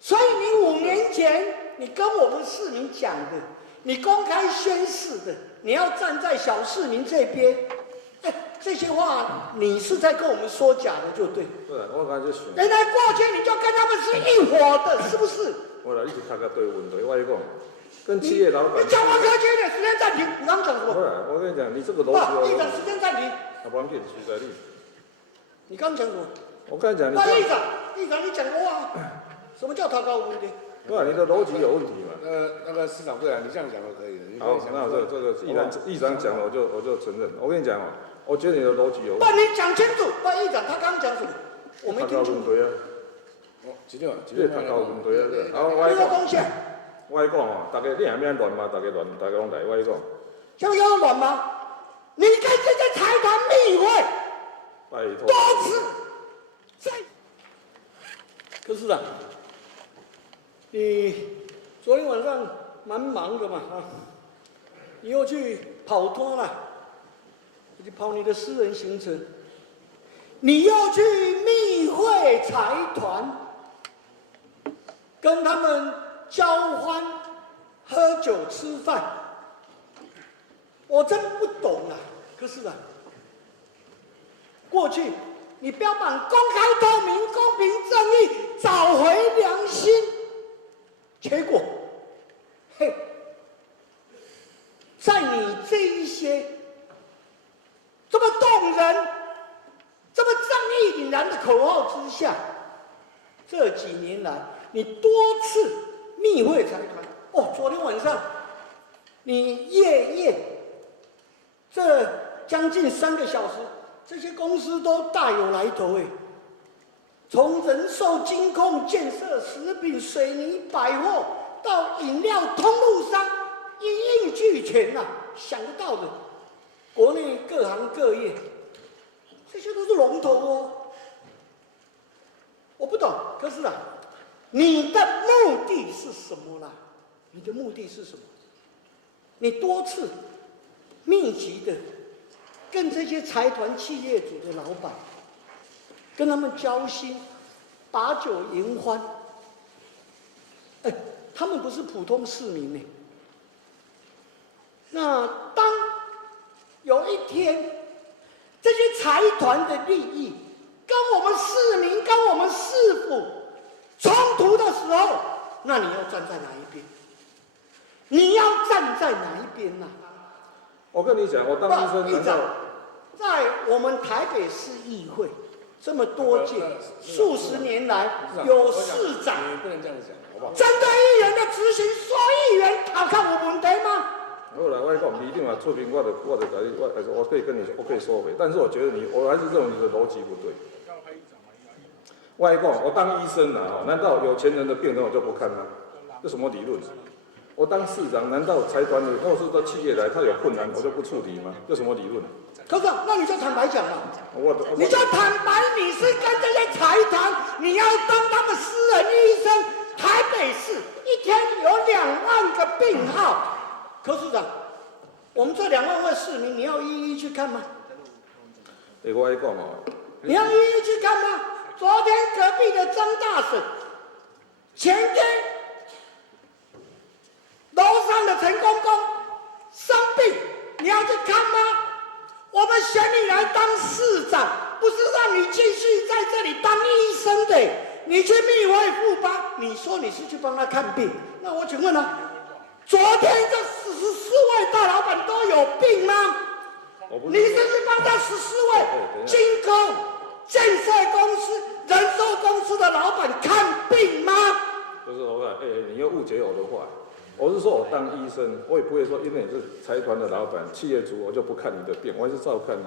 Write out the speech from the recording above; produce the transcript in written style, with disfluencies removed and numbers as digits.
所以你5年前你跟我们市民讲的，你公开宣誓的，你要站在小市民这边。这些话你是在跟我们说假的，就对。对，我刚才就想。原来过去你就跟他们是一伙的，是不是？我来一直读个对问题，我跟你讲，跟企业老板。你讲话客气一点，时间暂停。你刚讲什么？我跟你讲，你这个逻辑。议长，时间暂停。不然变出在你。你刚讲什么？我刚才讲你。议长，你讲过话。什么叫他高问题？对啊，你的逻辑有问题嘛？那个市长对啊，你这样讲就可以了。好，那这个议长讲了，我就承认。我跟你讲哦，我觉得你的逻辑有问题。不，你讲清楚。不，议长，他刚刚讲什么？我没听清楚。哦，真正他高问题啊！好，我你有贡献。我讲哦，大家你还免乱嘛？大家拢来，我讲。这样要乱吗？你跟这些财团密会，拜托。多次在。可是啊，你昨天晚上蛮忙的嘛啊，你又去跑脱了，你去跑你的私人行程，你要去密会财团，跟他们交欢、喝酒、吃饭，我真不懂啊。可是啊，过去你标榜公开透明、公平正义，找回良心，结果，嘿，在你这一些这么动人、这么正义凛然的口号之下，这几年来，你多次密会财团。哦，昨天晚上你夜宴，这将近3个小时。这些公司都大有来头哎，从人寿、金控、建设、食品、水泥、百货到饮料通路商，一应俱全呐、想得到的，国内各行各业，这些都是龙头哦。我不懂，可是啊，你的目的是什么啦？你的目的是什么？你多次密集的。跟这些财团企业主的老板，跟他们交心，把酒言欢。他们不是普通市民呢。那当有一天，这些财团的利益跟我们市民、跟我们市府冲突的时候，那你要站在哪一边？你要站在哪一边呢？我跟你讲，我当医生难道在我们台北市议会这么多届，数十年来有市长，你不能这样讲，好不好？针对议员的执行，说议员他看有问题吗？后来我讲，你一定要出名，我可以跟你，我可以收回，但是我觉得我还是认为你的逻辑不对。我讲，我当医生啊，难道有钱人的病人我就不看吗？这什么理论？我当市长，难道财团或是到企业来，他有困难，我就不处理吗？这什么理论？科长，那你就坦白讲嘛，你就坦白你是跟这些财团，你要当他们私人医生。台北市一天有2万个病号，柯市长，我们这2万位市民，你要一一去看吗？我来讲哦，你要一一去看吗？昨天隔壁的张大婶，前天楼上的陈公公生病，你要去看吗？我们选你来当市长，不是让你继续在这里当医生的。你去密会复帮，你说你是去帮他看病，那我请问啊，昨天这44位大老板都有病吗？你是去帮这14位金控、建设公司、人寿公司的老板看病吗？就是我讲，你又误解我的话。我是说我当医生，我也不会说因为你是财团的老板、企业主，我就不看你的病，我还是照看的。